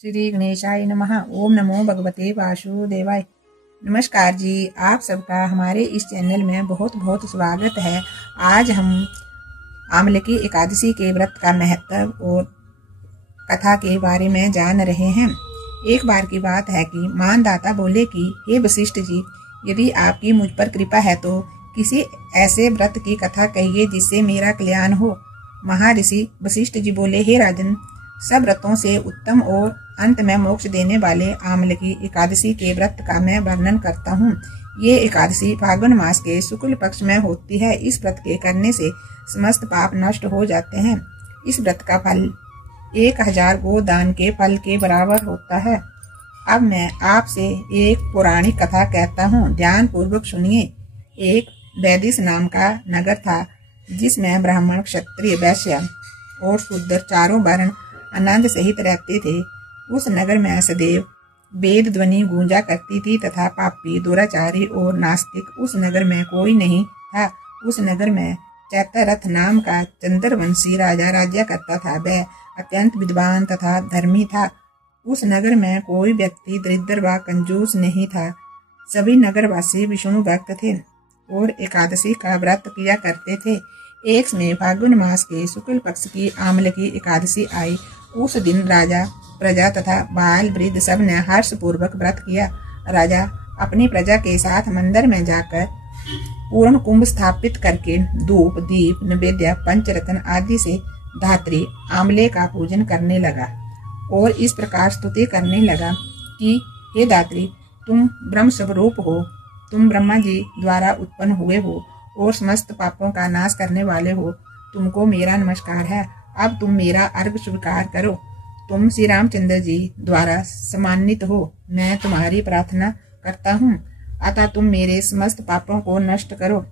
श्री गणेशाय नमः। ओम नमो भगवते वासुदेवाय। नमस्कार जी, आप सबका हमारे इस चैनल में बहुत बहुत स्वागत है। आज हम आमलकी एकादशी के व्रत का महत्व और कथा के बारे में जान रहे हैं। एक बार की बात है कि मानदाता बोले कि हे वशिष्ठ जी, यदि आपकी मुझ पर कृपा है तो किसी ऐसे व्रत की कथा कहिए जिससे मेरा कल्याण हो। महर्षि वशिष्ठ जी बोले, हे राजन, सब व्रतों से उत्तम और अंत में मोक्ष देने वाले आमलकी एकादशी के व्रत का मैं वर्णन करता हूँ। ये एकादशी फाल्गुन मास के शुक्ल पक्ष में होती है। इस व्रत के करने से समस्त पाप नष्ट हो जाते हैं। इस व्रत का फल 1000 गोदान के फल के बराबर होता है। अब मैं आपसे एक पौराणिक कथा कहता हूँ, ध्यान पूर्वक सुनिए। एक वैदिश नाम का नगर था जिसमें ब्राह्मण, क्षत्रिय, वैश्य और शूद्र चारों वर्ण आनंद सहित रहते थे। उस नगर में सदैव वेद ध्वनि गूंजा करती थी तथा पापी, दुराचारी और नास्तिक उस नगर में कोई नहीं था। उस नगर में चैत्यरथ नाम का चंद्रवंशी राजा राज्य करता था। वह अत्यंत विद्वान तथा धर्मी था। उस नगर में कोई व्यक्ति दरिद्र व कंजूस नहीं था। सभी नगरवासी विष्णु भक्त थे और एकादशी का व्रत किया करते थे। एक समय फाल्गुन मास के शुक्ल पक्ष की आमलकी एकादशी आई। उस दिन राजा, प्रजा तथा बाल वृद्ध सब ने हर्ष पूर्वक व्रत किया। राजा अपनी प्रजा के साथ मंदिर में जाकर पूर्ण कुंभ स्थापित करके धूप, दीप, नैवेद्य, पंचरत्न आदि से धात्री आमले का पूजन करने लगा और इस प्रकार स्तुति करने लगा कि हे धात्री, तुम ब्रह्म स्वरूप हो, तुम ब्रह्मा जी द्वारा उत्पन्न हुए हो और समस्त पापों का नाश करने वाले हो। तुमको मेरा नमस्कार है। अब तुम मेरा अर्घ स्वीकार करो। तुम श्री रामचंद्र जी द्वारा सम्मानित हो। मैं तुम्हारी प्रार्थना करता हूँ, अतः तुम मेरे समस्त पापों को नष्ट करो।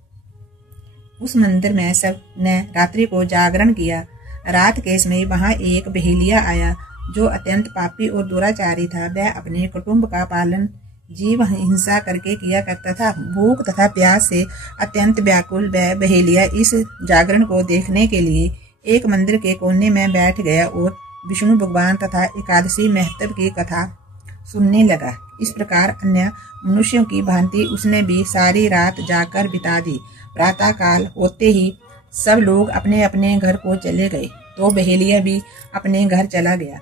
उस मंदिर में सब ने रात्रि को जागरण किया। रात के समय वहां एक बहेलिया आया जो अत्यंत पापी और दुराचारी था। वह अपने कुटुंब का पालन जीव हिंसा करके किया करता था। भूख तथा प्यास से अत्यंत व्याकुल वह बहेलिया इस जागरण को देखने के लिए एक मंदिर के कोने में बैठ गया और विष्णु भगवान तथा एकादशी महत्व की कथा सुनने लगा। इस प्रकार अन्य मनुष्यों की भांति उसने भी सारी रात जाकर बिता दी। प्रातः काल होते ही सब लोग अपने अपने घर को चले गए तो बहेलिया भी अपने घर चला गया।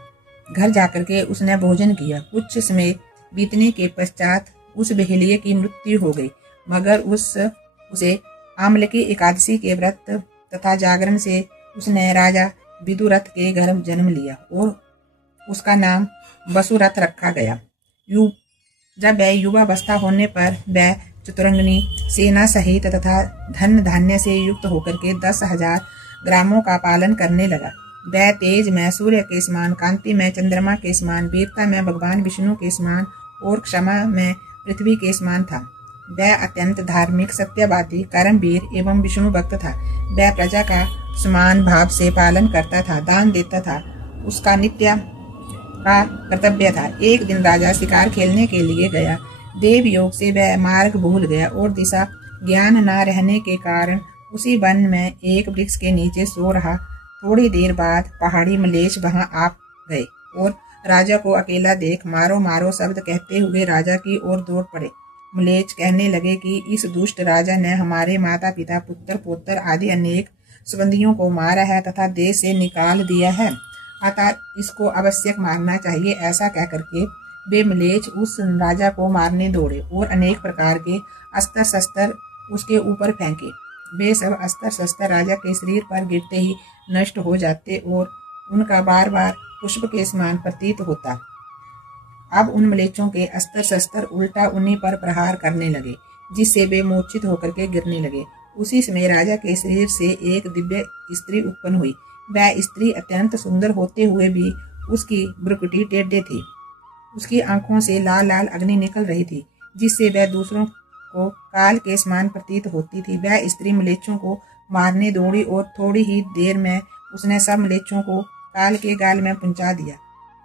घर जाकर के उसने भोजन किया। कुछ समय बीतने के पश्चात उस बहेलिये की मृत्यु हो गई, मगर उसे आमलकी एकादशी के व्रत तथा जागरण से उसने राजा विदुरथ के घर जन्म लिया और उसका नाम वसुरथ रखा गया। जब वह युवावस्था होने पर वह चतुरंगिनी सेना सहित तथा धन धान्य से युक्त होकर के 10,000 ग्रामों का पालन करने लगा। वह तेज में सूर्य के समान, कांति में चंद्रमा के समान, वीरता में भगवान विष्णु के समान और क्षमा में पृथ्वी के समान था। वह अत्यंत धार्मिक, सत्यवादी, कर्मवीर एवं विष्णु भक्त था। वह प्रजा का समान भाव से पालन करता था, दान देता था, उसका नित्य का कर्तव्य था। एक दिन राजा शिकार खेलने के लिए गया। देव योग से वह मार्ग भूल गया और दिशा ज्ञान न रहने के कारण उसी वन में एक वृक्ष के नीचे सो रहा। थोड़ी देर बाद पहाड़ी मलेच्छ वहां आ गए और राजा को अकेला देख मारो मारो शब्द कहते हुए राजा की ओर दौड़ पड़े। मलेच्छ कहने लगे कि इस दुष्ट राजा ने हमारे माता पिता, पुत्र पौत्र आदि अनेक संबंधियों को मारा है तथा देश से निकाल दिया है, अतः इसको आवश्यक मारना चाहिए। ऐसा कह करके वे मलेच्छ उस राजा को मारने दौड़े और अनेक प्रकार के अस्त्र शस्त्र उसके ऊपर फेंके। वे सब अस्त्र शस्त्र राजा के शरीर पर गिरते ही नष्ट हो जाते और उनका बार बार पुष्प के समान प्रतीत होता। अब उन मलेच्छों के अस्त्र शस्त्र उल्टा उन्हीं पर प्रहार करने लगे, जिससे वे मूर्छित होकर के गिरने लगे। उसी समय राजा के शरीर से एक दिव्य स्त्री उत्पन्न हुई। वह स्त्री अत्यंत सुंदर होते हुए भी उसकी भ्रुकुटी टेढ़े थी। उसकी आंखों से लाल लाल अग्नि निकल रही थी, जिससे वह दूसरों को काल के समान प्रतीत होती थी। वह स्त्री मलेच्छों को मारने दौड़ी और थोड़ी ही देर में उसने सब मलेच्छों को काल के गाल में पहुंचा दिया।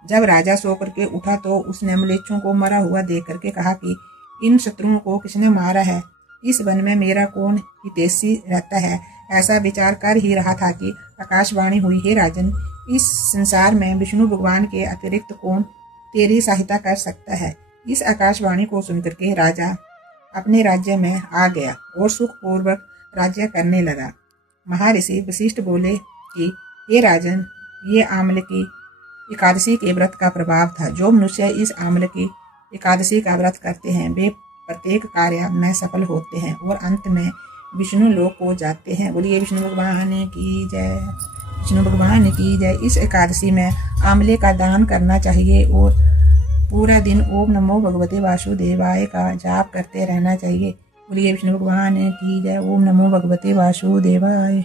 जब राजा सो करके उठा तो उसने मलेच्छों को मरा हुआ देख करके कहा कि इन शत्रुओं को किसने मारा है? इस वन में मेरा कौन हितैषी रहता है? ऐसा विचार कर ही रहा था कि आकाशवाणी हुई, हे राजन, इस संसार में विष्णु भगवान के अतिरिक्त कौन तेरी सहायता कर सकता है। इस आकाशवाणी को सुनकर के राजा अपने राज्य में आ गया और सुखपूर्वक राज्य करने लगा। महर्षि वशिष्ठ बोले कि हे राजन, ये आमले की एकादशी के व्रत का प्रभाव था। जो मनुष्य इस आमले की एकादशी का व्रत करते हैं वे प्रत्येक कार्य में सफल होते हैं और अंत में विष्णु लोक को जाते हैं। बोलिए विष्णु भगवान की जय, विष्णु भगवान की जय। इस एकादशी में आमले का दान करना चाहिए और पूरा दिन ओम नमो भगवते वासुदेवाय का जाप करते रहना चाहिए। बोलिए विष्णु भगवान की जय। ओम नमो भगवते वासुदेवाय।